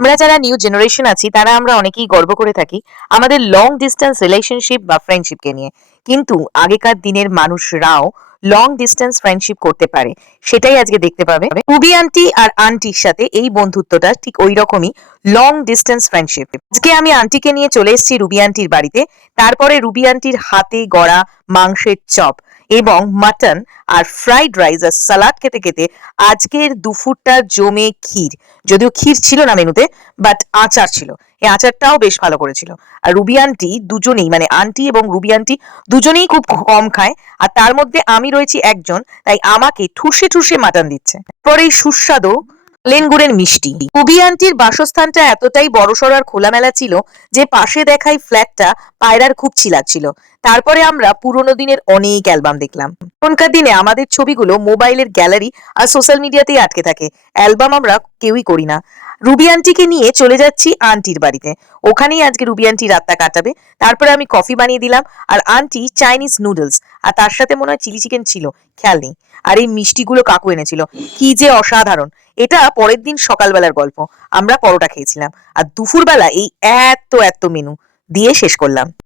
আমরা যারা new generation আছি তারা আমরা অনেকেই গর্ব করে থাকি আমাদের লং ডিস্টেন্স রিলেশনশিপ বা ফ্রেন্ডশিপকে নিয়ে। কিন্তু আগেকার দিনের মানুষরাও লং ডিস্টেন্স ফ্রেন্ডশিপ করতে পারে, সেটাই আজকে দেখতে পাবে। রুবি আন্টি আর আন্টির সাথে এই বন্ধুত্বটা ঠিক ওই রকমই, লং ডিস্টেন্স ফ্রেন্ডশিপ। আজকে আমি আন্টিকে নিয়ে চলে এসেছি রুবি আন্টির বাড়িতে। তারপরে রুবি আন্টির হাতে গড়া মাংসের চপ এবং মাটন আর ফ্রাইড রাইস আর সালাড খেতে খেতে আজকের দুপুরটা জমে ক্ষীর। যদিও ক্ষীর ছিল না মেনুতে, বাট আচার ছিল। এই আচারটাও বেশ ভালো করেছিল। আর রুবি আন্টি দুজনেই, মানে আন্টি এবং রুবি আন্টি দুজনেই খুব কম খায়। আর তার মধ্যে আমি রয়েছি একজন, তাই আমাকে ঠুসে ঠুসে মাটন দিচ্ছে। পরে এই সুস্বাদু প্লেন গুড়ের মিষ্টি। রুবি আন্টির বাসস্থানটা এতটাই বড়সড় আর খোলামেলা ছিল যে পাশে দেখাই ফ্ল্যাটটা পায়রার খুব ছিল। তারপরে আমরা পুরোনো দিনের অনেক অ্যালবাম দেখলাম। এখনকার দিনে আমাদের ছবিগুলো মোবাইলের গ্যালারি আর সোশ্যাল মিডিয়াতেই আটকে থাকে, অ্যালবাম আমরা কেউই করি না। রুবি আন্টিকে নিয়ে চলে যাচ্ছি আন্টির বাড়িতে। ওখানেই আজকে রুবি আন্টি রাতটা কাটাবে। তারপরে আমি কফি বানিয়ে দিলাম, আর আন্টি চাইনিজ নুডলস, আর তার সাথে মনে হয় চিলি চিকেন ছিল, খেয়াল নেই। আর এই মিষ্টিগুলো কাকু এনেছিল, কি যে অসাধারণ। এটা পরের দিন সকালবেলার গল্প। আমরা পরোটা খেয়েছিলাম, আর দুপুরবেলা এই এত এত মেনু দিয়ে শেষ করলাম।